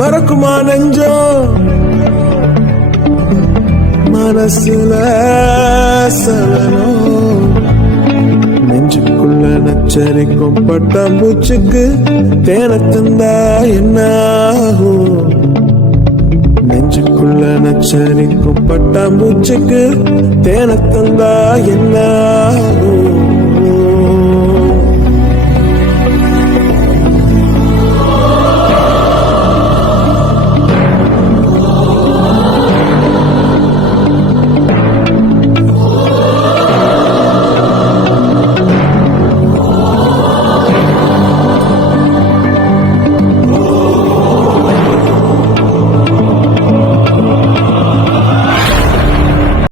மறக்குமா நெஞ்சம் மனசுல சலனம் நெஞ்சுக்குள்ள நச்சரிக்கும் பட்டாம்பூச்சுக்கு தேன தந்தா என்ன ஆகும் நெஞ்சுக்குள்ள நச்சரிக்கும் பட்டாம்பூச்சுக்கு தேன தந்தா என்ன ஆகும்